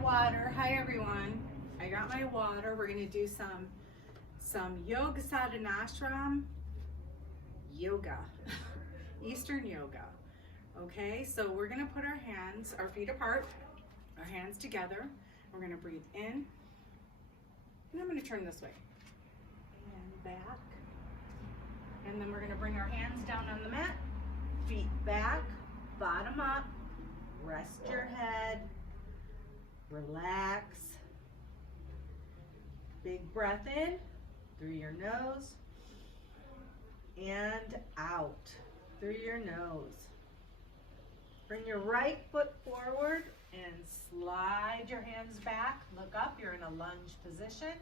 water. Hi everyone. I got my water. We're gonna do some yoga Sadhan Ashram yoga, Eastern yoga. Okay, so we're gonna put our feet apart, our hands together. We're gonna breathe in, and I'm gonna turn this way and back, and then we're gonna bring our hands down on the mat, feet back, bottom up, rest your head, relax. Big breath in through your nose and out through your nose. Bring your right foot forward and slide your hands back. Look up, you're in a lunge position.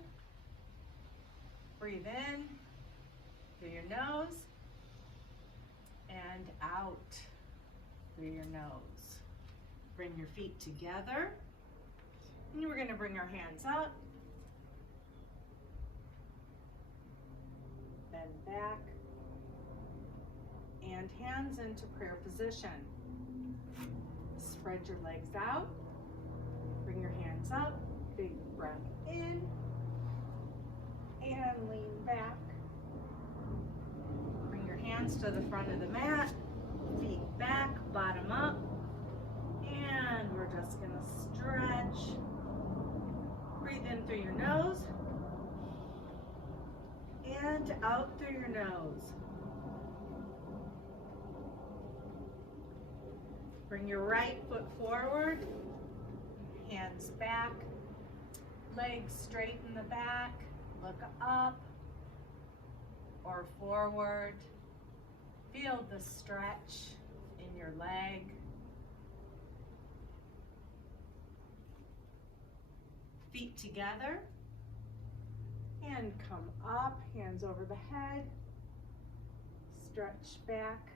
Breathe in through your nose and out through your nose. Bring your feet together. And we're going to bring our hands up, bend back, and hands into prayer position. Spread your legs out, bring your hands up, big breath in, and lean back. Bring your hands to the front of the mat, feet back, bottom up, and we're just going to stretch. Breathe in through your nose and out through your nose. Bring your right foot forward, hands back, legs straight in the back, look up or forward. Feel the stretch in your leg. Feet together and come up, hands over the head, stretch back,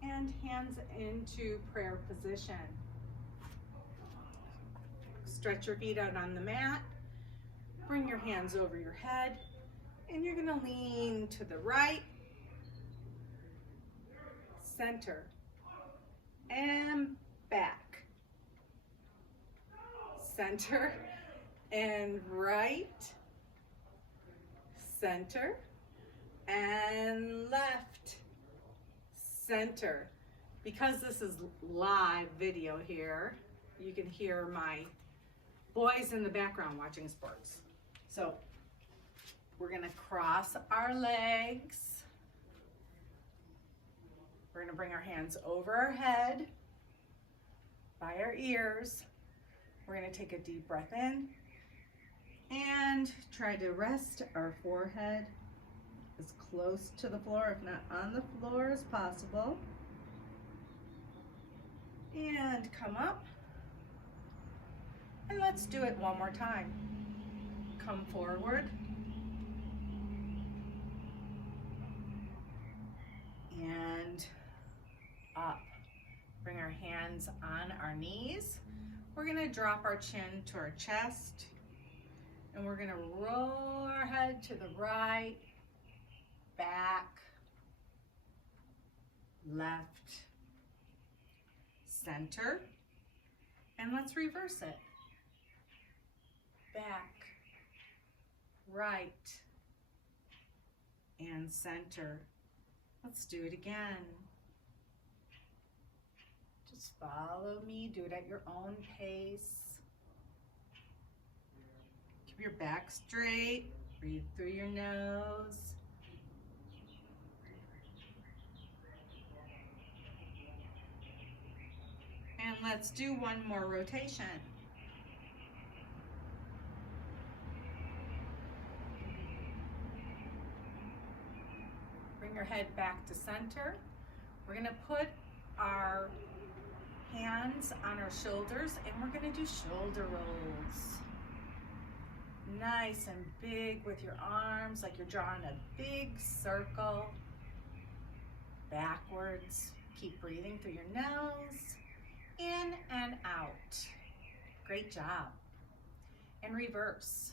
and hands into prayer position. Stretch your feet out on the mat, bring your hands over your head, and you're going to lean to the right, center, and back. Center and right, center and left, center. Because this is live video here, you can hear my boys in the background watching sports. So we're gonna cross our legs. We're gonna bring our hands over our head by our ears. We're going to take a deep breath in and try to rest our forehead as close to the floor, if not on the floor, as possible. And come up. And let's do it one more time. Come forward. And up. Bring our hands on our knees. We're going to drop our chin to our chest, and we're going to roll our head to the right, back, left, center, and let's reverse it. Back, right, and center. Let's do it again. Just follow me, do it at your own pace. Keep your back straight, breathe through your nose. And let's do one more rotation. Bring your head back to center. We're gonna put our hands on our shoulders, and we're going to do shoulder rolls. Nice and big with your arms, like you're drawing a big circle. Backwards. Keep breathing through your nose. In and out. Great job. And reverse.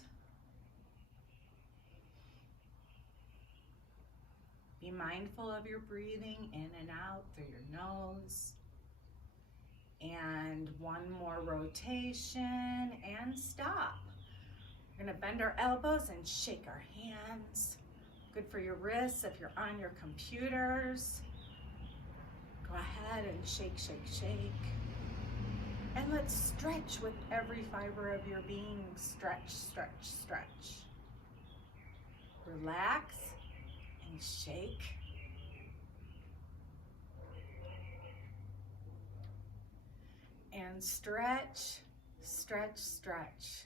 Be mindful of your breathing in and out through your nose. And one One more rotation and stop. We're gonna bend our elbows and shake our hands. Good for your wrists if you're on your computers. Go ahead and shake, shake, shake. And let's stretch with every fiber of your being. Stretch, stretch, stretch. Relax and shake. And stretch, stretch, stretch.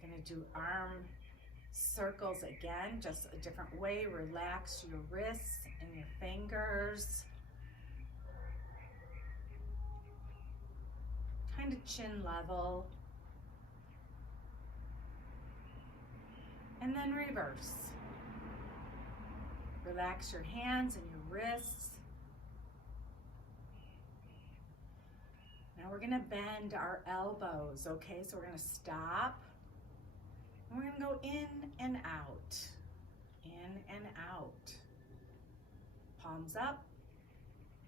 Gonna do arm circles again, just a different way. Relax your wrists and your fingers. Kind of chin level. And then reverse. Relax your hands and your wrists. Now we're gonna bend our elbows, okay? So we're gonna stop. And we're gonna go in and out. In and out. Palms up.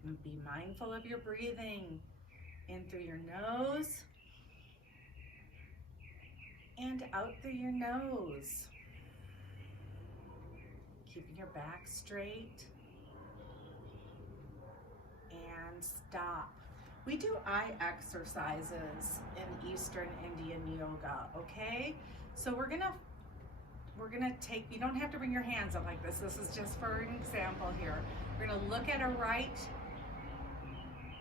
And be mindful of your breathing. In through your nose. And out through your nose. Keeping your back straight. And stop. We do eye exercises in Eastern Indian yoga, okay? So we're gonna take, you don't have to bring your hands up like this. This is just for an example here. We're gonna look at our right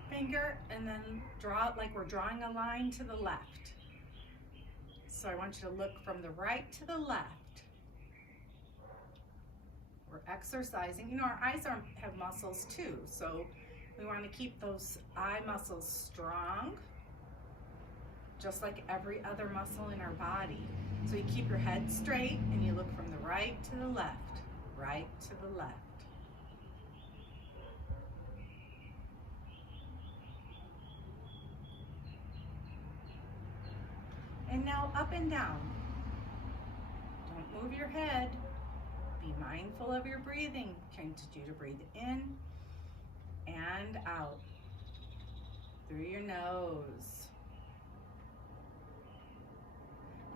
finger and then draw it like we're drawing a line to the left. So I want you to look from the right to the left. We're exercising. You know, our eyes have muscles too, so we want to keep those eye muscles strong, just like every other muscle in our body. So you keep your head straight and you look from the right to the left, right to the left. And now up and down. Don't move your head. Be mindful of your breathing. Continue to breathe in and out through your nose.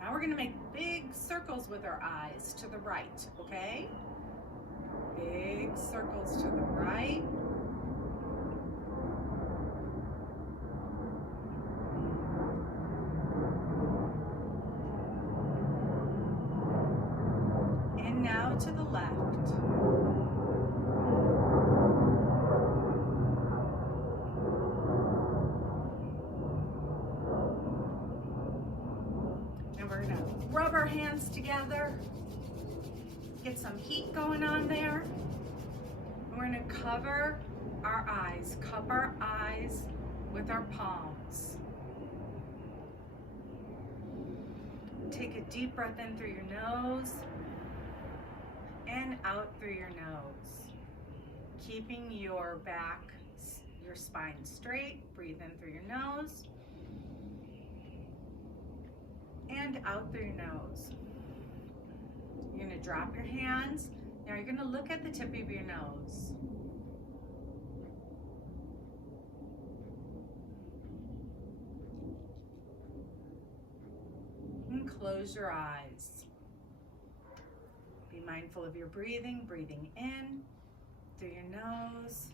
Now we're gonna make big circles with our eyes to the right, okay? Big circles to the right. And now to the left. Rub our hands together, get some heat going on there. And we're gonna cover our eyes, cup our eyes with our palms. Take a deep breath in through your nose and out through your nose. Keeping your back, your spine straight, breathe in through your nose. And out through your nose. You're gonna drop your hands. Now you're gonna look at the tip of your nose. And close your eyes. Be mindful of your breathing, breathing in through your nose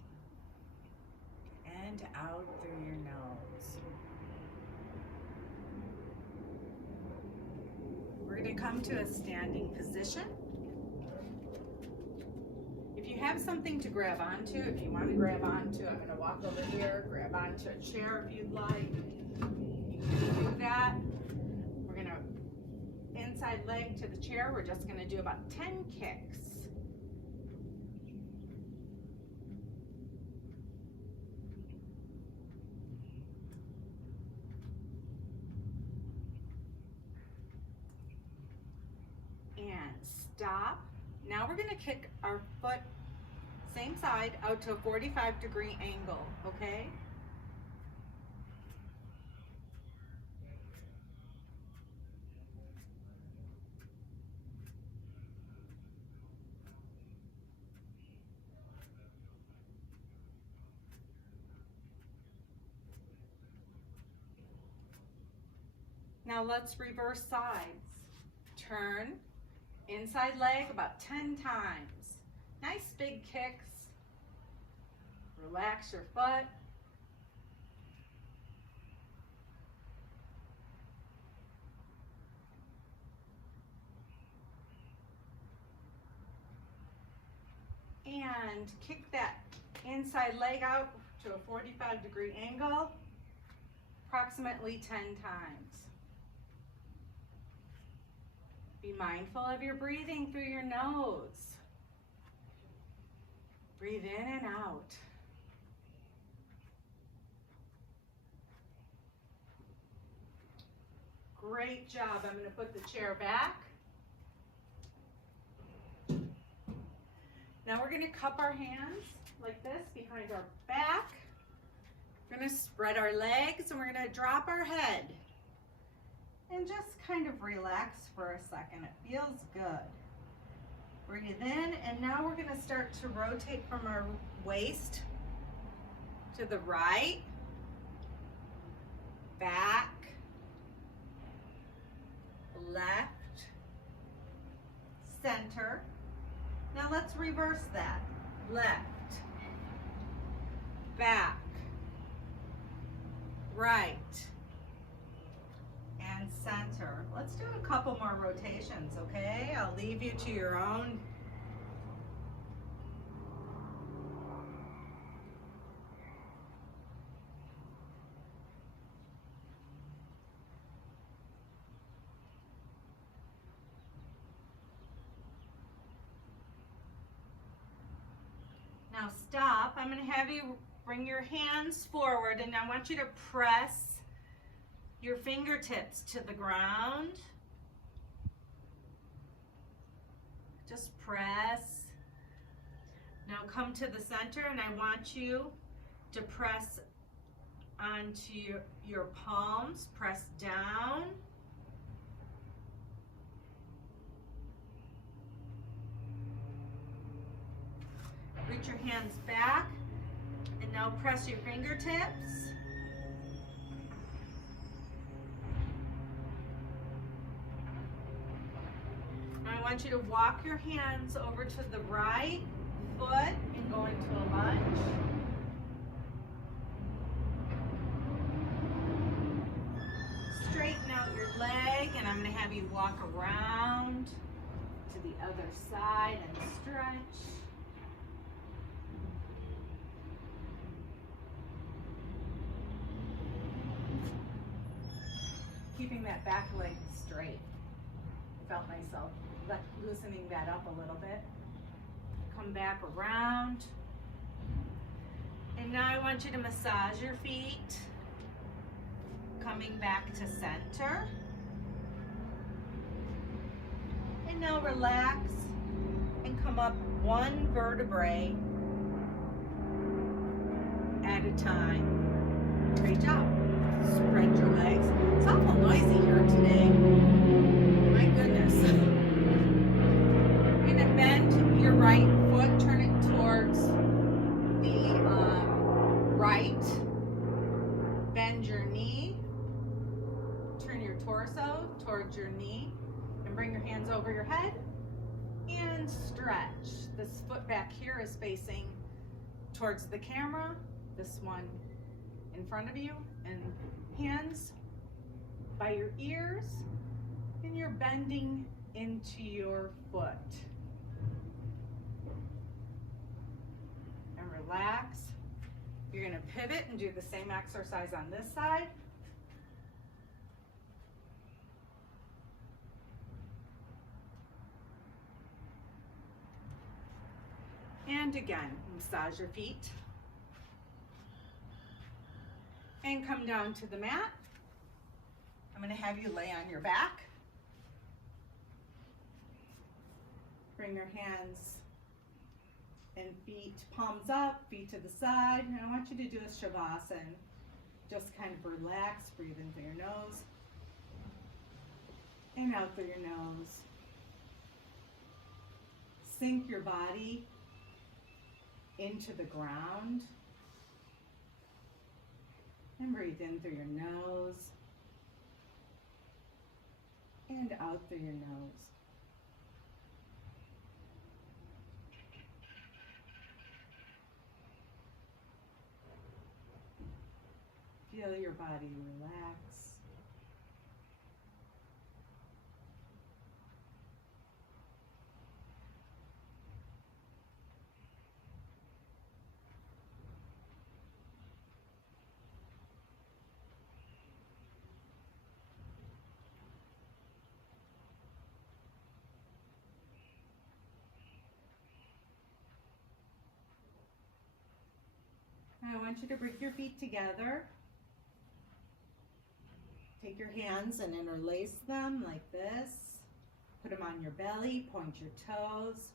and out through your nose. We're going to come to a standing position. If you have something to grab onto, if you want to grab onto, I'm going to walk over here, grab onto a chair if you'd like. You can do that. We're going to inside leg to the chair. We're just going to do about 10 kicks. Stop. Now we're going to kick our foot, same side, out to a 45-degree angle, okay? Now let's reverse sides. Turn, inside leg about 10 times. Nice big kicks. Relax your foot. And kick that inside leg out to a 45-degree angle, approximately 10 times. Be mindful of your breathing through your nose. Breathe in and out. Great job. I'm going to put the chair back. Now we're going to cup our hands like this behind our back. We're going to spread our legs and we're going to drop our head. And just kind of relax for a second. It feels good. Breathe in, and now we're going to start to rotate from our waist to the right, back, left, center. Now let's reverse that. Left, back, right, and center. Let's do a couple more rotations, okay? I'll leave you to your own. Now stop. I'm going to have you bring your hands forward, and I want you to press your fingertips to the ground. Just press. Now come to the center, and I want you to press onto your palms. Press down. Reach your hands back, and now press your fingertips. Now I want you to walk your hands over to the right foot and go into a lunge. Straighten out your leg, and I'm going to have you walk around to the other side and stretch. Keeping that back leg straight. I felt myself loosening that up a little bit. Come back around. And now I want you to massage your feet. Coming back to center. And now relax and come up one vertebrae at a time. Great job. Spread your legs. It's awful noisy here today. My goodness. You're going to bend your right foot, turn it towards the right. Bend your knee. Turn your torso towards your knee. And bring your hands over your head. And stretch. This foot back here is facing towards the camera. This one in front of you. And hands by your ears, and you're bending into your foot. And relax. You're going to pivot and do the same exercise on this side. And again, massage your feet. And come down to the mat. I'm going to have you lay on your back. Bring your hands and feet, palms up, feet to the side. And I want you to do a Shavasana. Just kind of relax, breathe in through your nose and out through your nose. Sink your body into the ground. And breathe in through your nose and out through your nose. Feel your body relax. Now I want you to bring your feet together. Take your hands and interlace them like this. Put them on your belly, point your toes.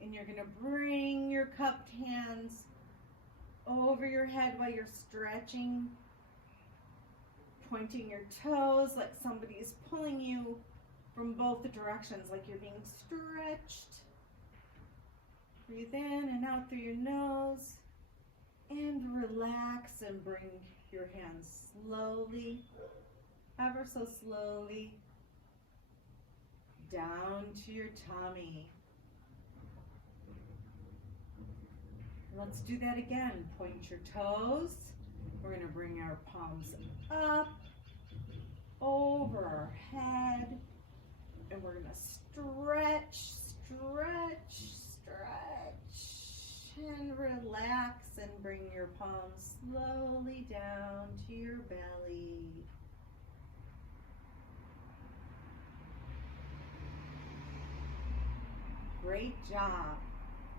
And you're gonna bring your cupped hands over your head while you're stretching. Pointing your toes like somebody's pulling you from both directions, like you're being stretched. Breathe in and out through your nose. And relax and bring your hands slowly, ever so slowly, down to your tummy. Let's do that again. Point your toes. We're going to bring our palms up, over our head, and we're going to stretch, stretch, stretch, and relax and bring your palms slowly down to your belly. Great job.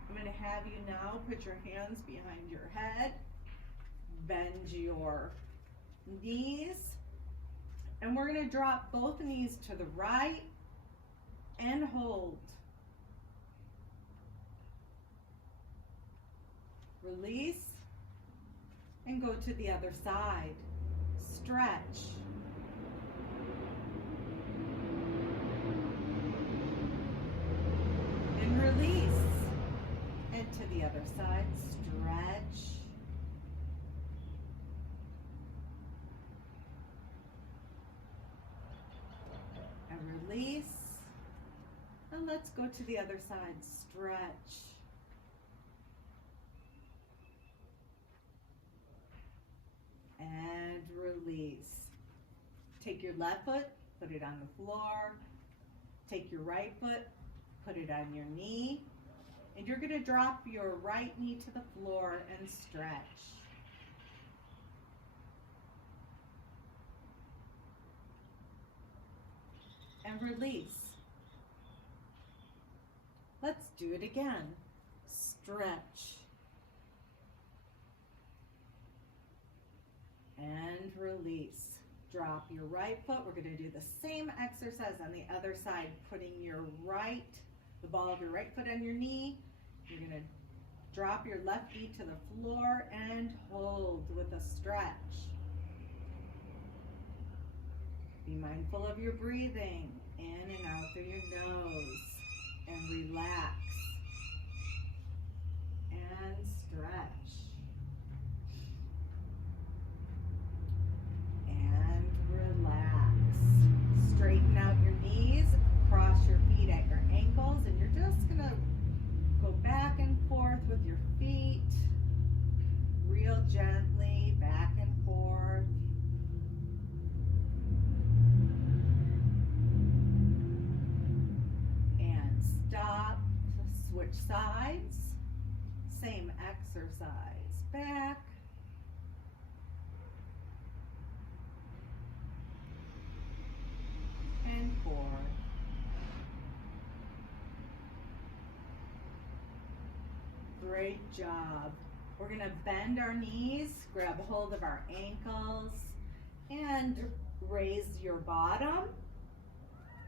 I'm going to have you now put your hands behind your head, bend your knees, and we're going to drop both knees to the right and hold. Release and go to the other side. Stretch. And release. And to the other side, stretch. And release. And let's go to the other side, stretch. And release. Take your left foot, put it on the floor. Take your right foot, put it on your knee. And you're going to drop your right knee to the floor and stretch. And release. Let's do it again. Stretch. And release. Drop your right foot. We're going to do the same exercise on the other side, putting the ball of your right foot on your knee. You're going to drop your left knee to the floor and hold with a stretch. Be mindful of your breathing in and out through your nose, and relax and stretch. And relax. Straighten out your knees, cross your feet at your ankles, and you're just going to go back and forth with your feet, real gently, back and forth. And stop, switch sides, same exercise, back, and forth. Great job. We're going to bend our knees, grab hold of our ankles, and raise your bottom,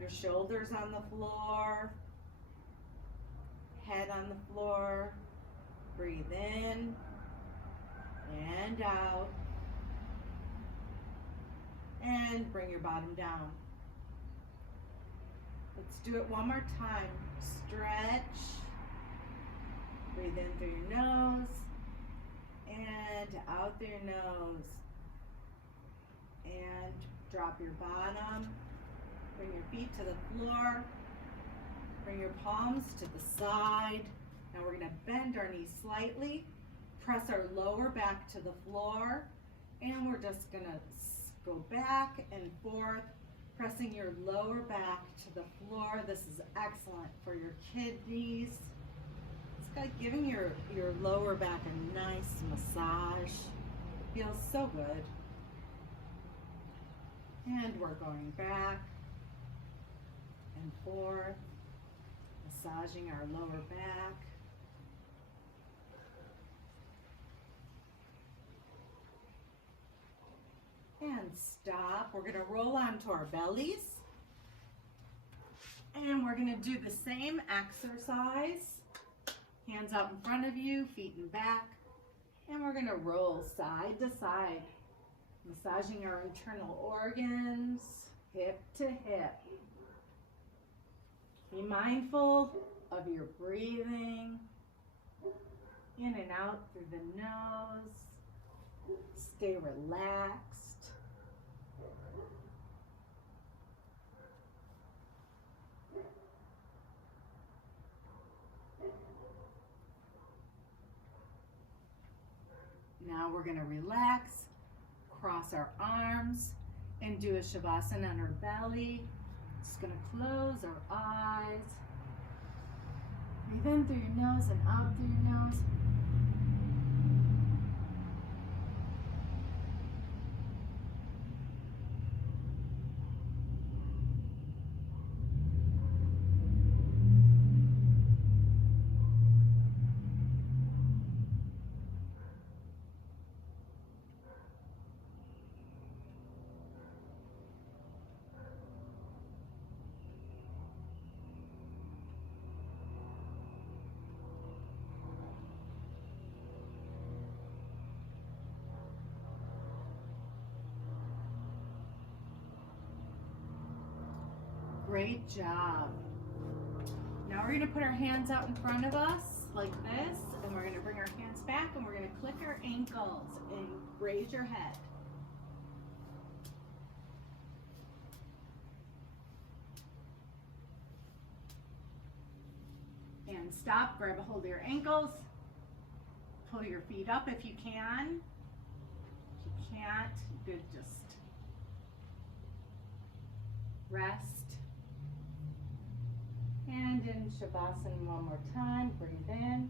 your shoulders on the floor, head on the floor. Breathe in and out, and bring your bottom down. Let's do it one more time. Stretch. Breathe in through your nose and out through your nose. And drop your bottom. Bring your feet to the floor. Bring your palms to the side. Now we're going to bend our knees slightly. Press our lower back to the floor. And we're just going to go back and forth, pressing your lower back to the floor. This is excellent for your kidneys. It's like giving your lower back a nice massage. Feels so good. And we're going back and forth, massaging our lower back. And stop. We're going to roll onto our bellies. And we're going to do the same exercise. Hands out in front of you, feet in back. And we're going to roll side to side, massaging our internal organs, hip to hip. Be mindful of your breathing, in and out through the nose. Stay relaxed. Now we're going to relax, cross our arms, and do a shavasana on our belly. Just going to close our eyes. Breathe in through your nose and out through your nose. Great job. Now we're going to put our hands out in front of us like this, and we're going to bring our hands back, and we're going to click our ankles and raise your head. And stop, grab a hold of your ankles, pull your feet up if you can. If you can't, good, just rest. And in Shavasana one more time, breathe in.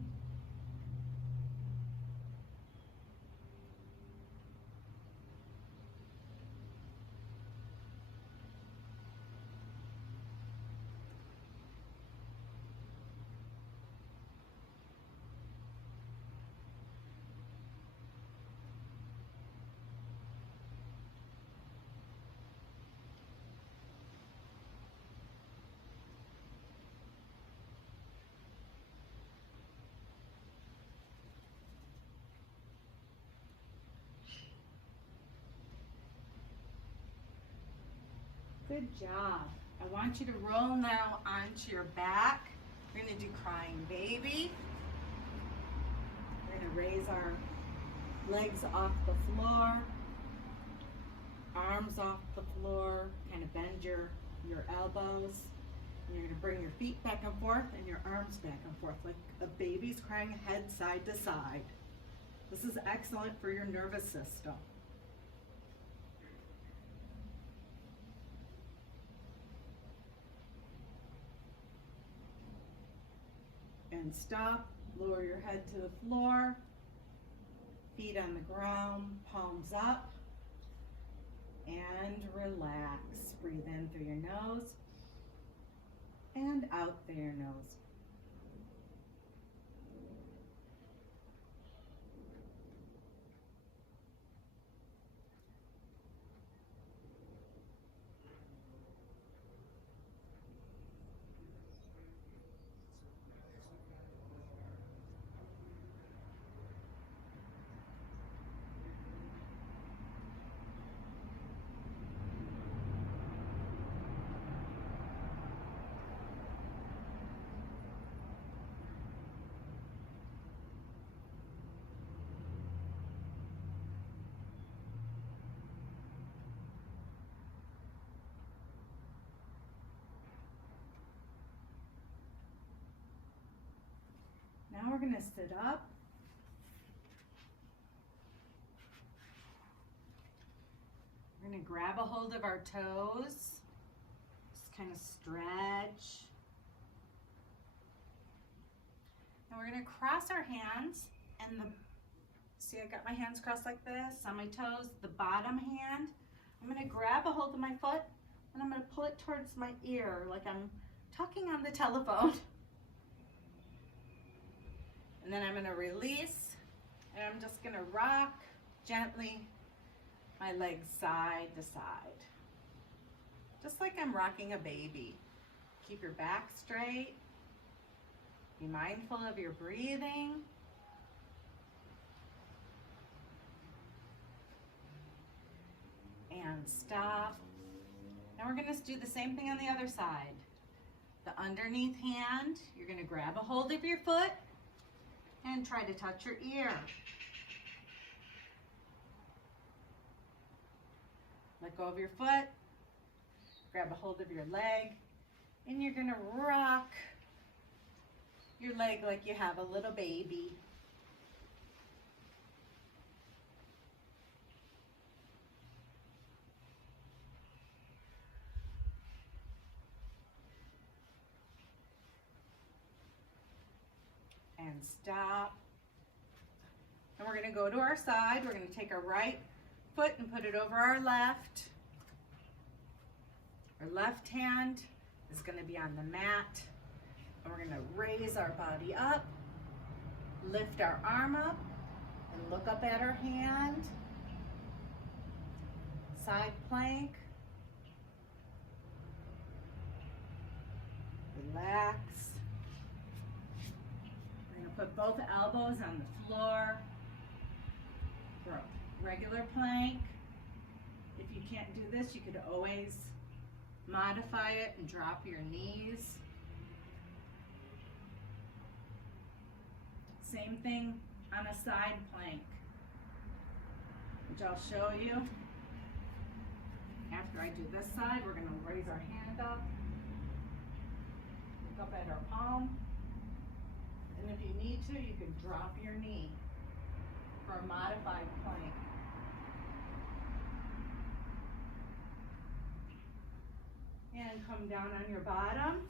Good job. I want you to roll now onto your back. We're going to do crying baby. We're going to raise our legs off the floor, arms off the floor, kind of bend your elbows. And you're going to bring your feet back and forth and your arms back and forth like a baby's crying head side to side. This is excellent for your nervous system. And stop, lower your head to the floor, feet on the ground, palms up, and relax. Breathe in through your nose and out through your nose. Now we're going to sit up. We're going to grab a hold of our toes. Just kind of stretch. And we're going to cross our hands and see, I got my hands crossed like this on my toes. The bottom hand, I'm going to grab a hold of my foot and I'm going to pull it towards my ear like I'm talking on the telephone. And then I'm going to release and I'm just going to rock gently my legs side to side. Just like I'm rocking a baby. Keep your back straight. Be mindful of your breathing. And stop. Now we're going to do the same thing on the other side. The underneath hand, you're going to grab a hold of your foot and try to touch your ear. Let go of your foot, grab a hold of your leg, and you're going to rock your leg like you have a little baby. And stop. And we're going to go to our side. We're going to take our right foot and put it over our left. Our left hand is going to be on the mat. And we're going to raise our body up, lift our arm up, and look up at our hand. Side plank. Relax. We're going to put both elbows on the floor for a regular plank. If you can't do this, you could always modify it and drop your knees. Same thing on a side plank, which I'll show you. After I do this side, we're going to raise our hand up, look up at our palm, and if you need to, you can drop your knee for a modified plank. And come down on your bottom.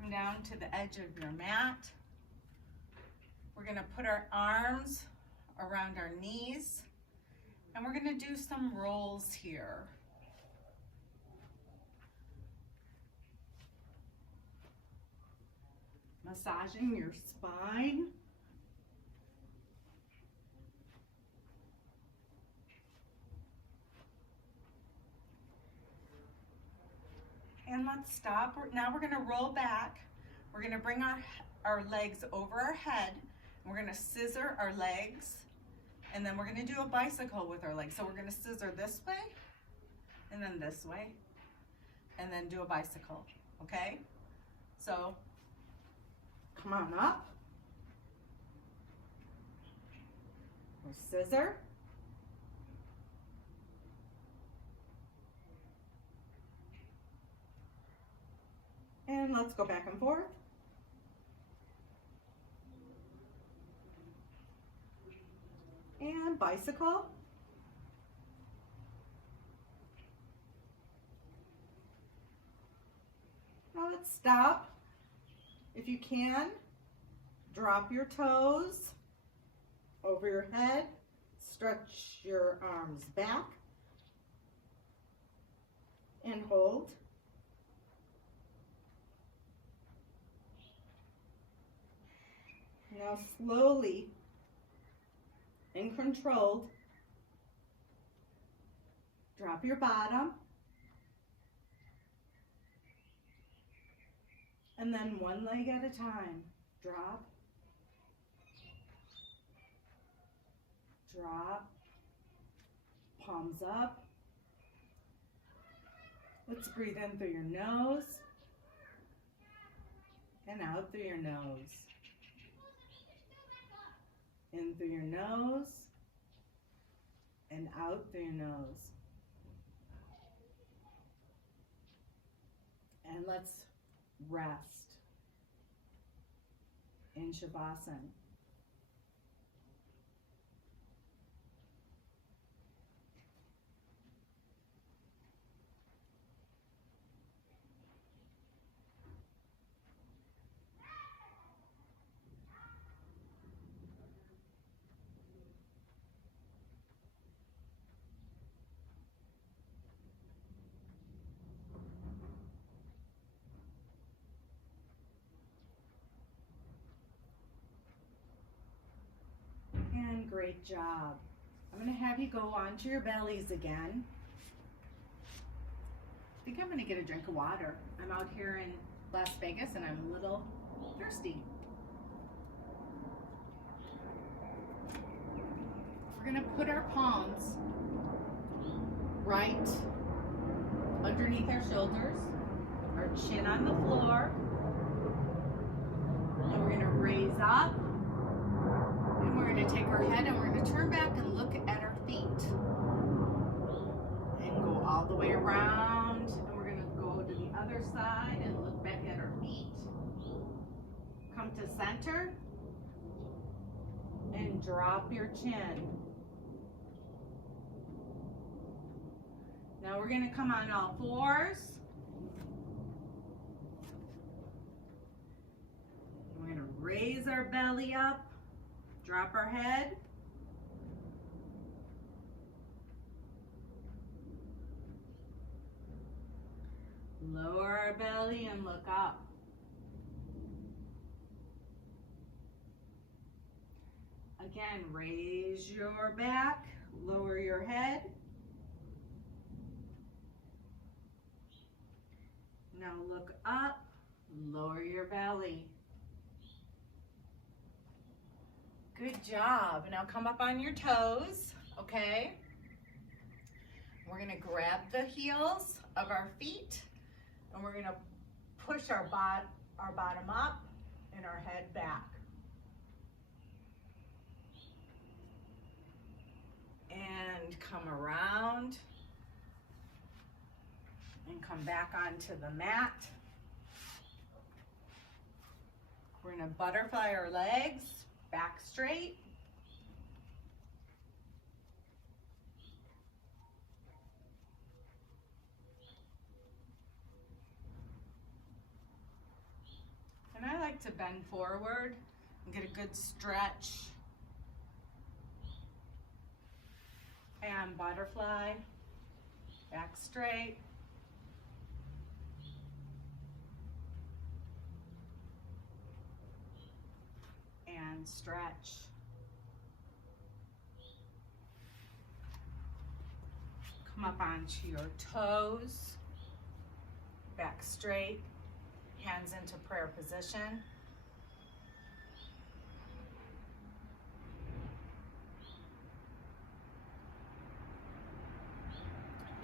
Come down to the edge of your mat. We're going to put our arms around our knees and we're going to do some rolls here. Massaging your spine. And let's stop. Now we're going to roll back. We're going to bring our legs over our head. We're going to scissor our legs. And then we're going to do a bicycle with our legs. So we're going to scissor this way, and then this way, and then do a bicycle, okay? So come on up. We'll scissor. And let's go back and forth. And bicycle. Now let's stop. If you can, drop your toes over your head. Stretch your arms back. And hold. Now slowly and controlled, drop your bottom, and then one leg at a time. Drop, drop, palms up. Let's breathe in through your nose and out through your nose. In through your nose and out through your nose. And let's rest in Shavasana. And great job. I'm going to have you go onto your bellies again. I think I'm going to get a drink of water. I'm out here in Las Vegas and I'm a little thirsty. We're going to put our palms right underneath our shoulders, our chin on the floor, and we're going to raise up. We're going to take our head and we're going to turn back and look at our feet. And go all the way around. And we're going to go to the other side and look back at our feet. Come to center. And drop your chin. Now we're going to come on all fours. We're going to raise our belly up. Drop our head. Lower our belly and look up. Again, raise your back, lower your head. Now look up, lower your belly. Good job. Now come up on your toes, okay? We're going to grab the heels of our feet and we're going to push our bottom up and our head back. And come around and come back onto the mat. We're going to butterfly our legs. Back straight. And I like to bend forward and get a good stretch. And butterfly, back straight. And stretch. Come up onto your toes, back straight, hands into prayer position.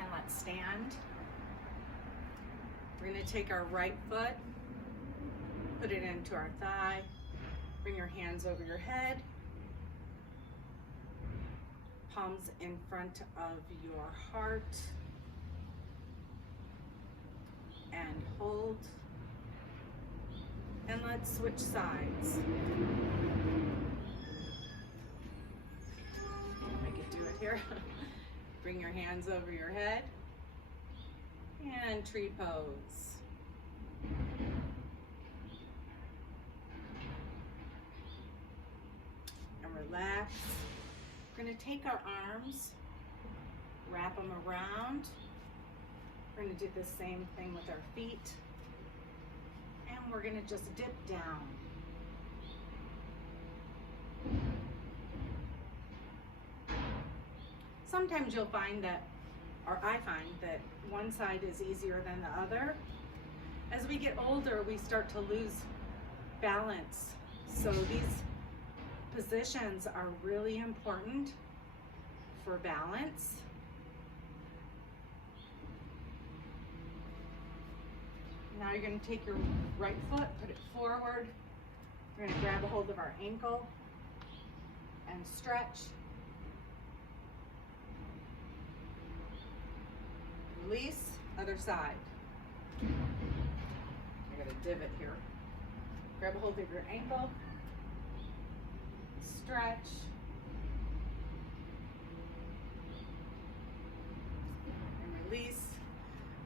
And let's stand. We're going to take our right foot, put it into our thigh. Bring your hands over your head, palms in front of your heart, and hold. And let's switch sides. I could do it here. Bring your hands over your head, and tree pose. Relax. We're going to take our arms, wrap them around. We're going to do the same thing with our feet. And we're going to just dip down. Sometimes you'll find that, or I find that one side is easier than the other. As we get older, we start to lose balance. So these positions are really important for balance. Now you're going to take your right foot, put it forward. We're going to grab a hold of our ankle and stretch. Release, other side. You're got a divot here. Grab a hold of your ankle, stretch. And release.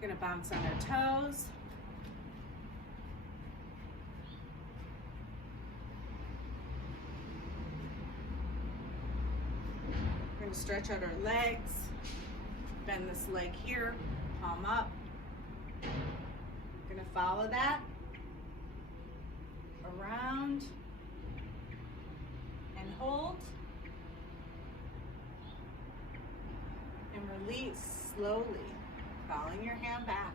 We're gonna bounce on our toes. We're gonna stretch out our legs. Bend this leg here, palm up. We're gonna follow that around and hold and release slowly, following your hand back.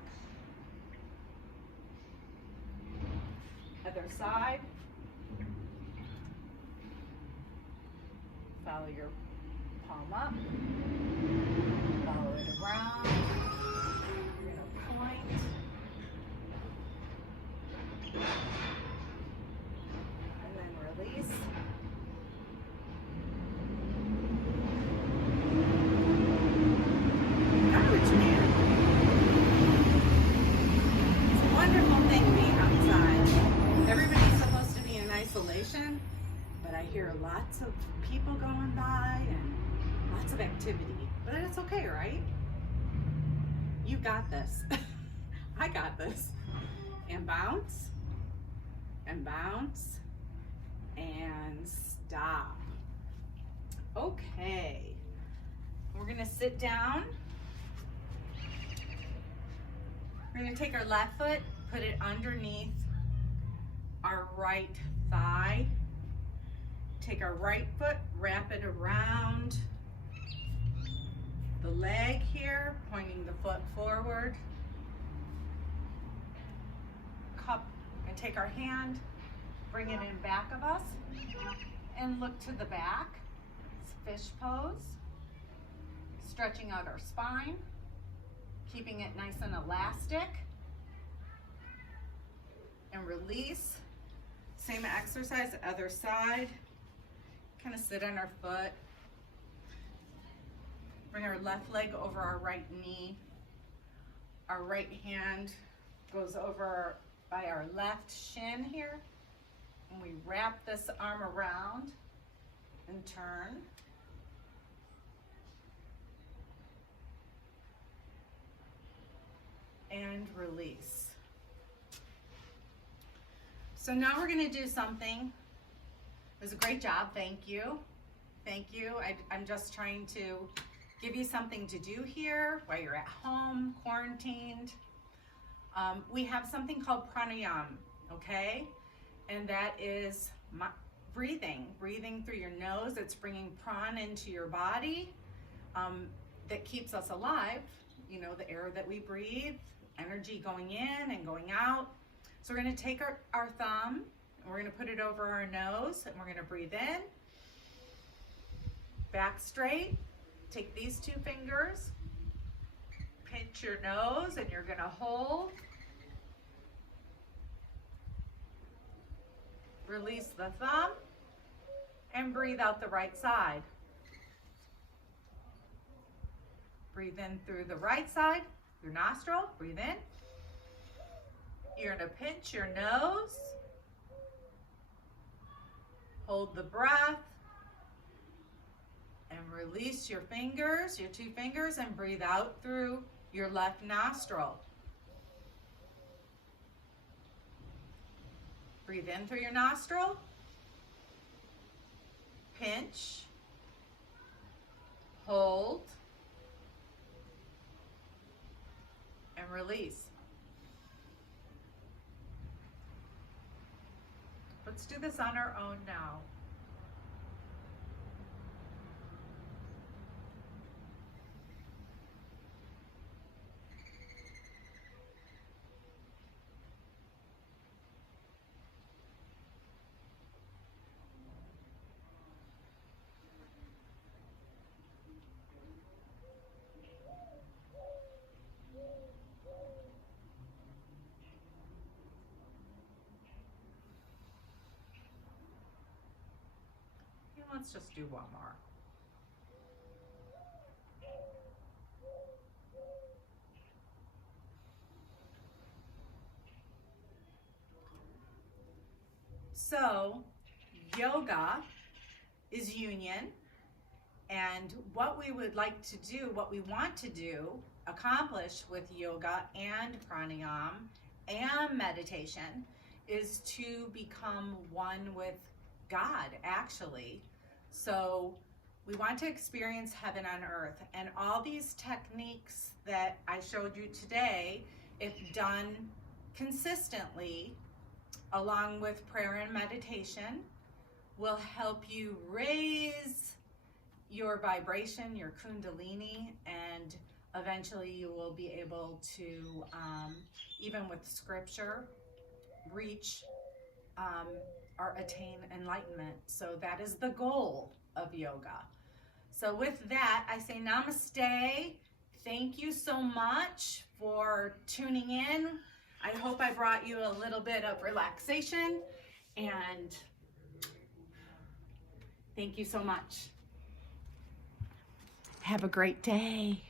Other side. Follow your palm up. Follow it around. You're gonna point. And then release. Garbage man. It's a wonderful thing being outside. Everybody's supposed to be in isolation, but I hear lots of people going by and lots of activity. But it's okay, right? You got this. I got this. And bounce, and bounce, and stop. Okay. We're gonna sit down. We're gonna take our left foot, put it underneath our right thigh. Take our right foot, wrap it around the leg here, pointing the foot forward. Cup, and take our hand, bring it in back of us, and look to the back. It's fish pose. Stretching out our spine, keeping it nice and elastic. And release. Same exercise, other side. Kind of sit on our foot. Bring our left leg over our right knee. Our right hand goes over by our left shin here. And we wrap this arm around and turn. And release. So now we're going to do something. It was a great job. Thank you. Thank you. I'm just trying to give you something to do here while you're at home, quarantined. We have something called pranayama, okay? And that is breathing through your nose. It's bringing prana into your body that keeps us alive. You know, the air that we breathe, energy going in and going out. So we're going to take our thumb and we're going to put it over our nose and we're going to breathe in, back straight. Take these two fingers, pinch your nose, and you're going to hold. Release the thumb and breathe out the right side. Breathe in through the right side, your nostril, breathe in. You're going to pinch your nose, hold the breath, and release your fingers, your two fingers, and breathe out through your left nostril. Breathe in through your nostril, pinch, hold, and release. Let's do this on our own now. Let's just do one more. So yoga is union, and what we would like to do, what we want to do, accomplish with yoga and pranayama and meditation is to become one with God, actually. So we want to experience heaven on earth, and all these techniques that I showed you today, if done consistently along with prayer and meditation, will help you raise your vibration, your kundalini, and eventually you will be able to, even with scripture, reach or attain enlightenment. So that is the goal of yoga. So with that, I say namaste. Thank you so much for tuning in. I hope I brought you a little bit of relaxation, and thank you so much. Have a great day.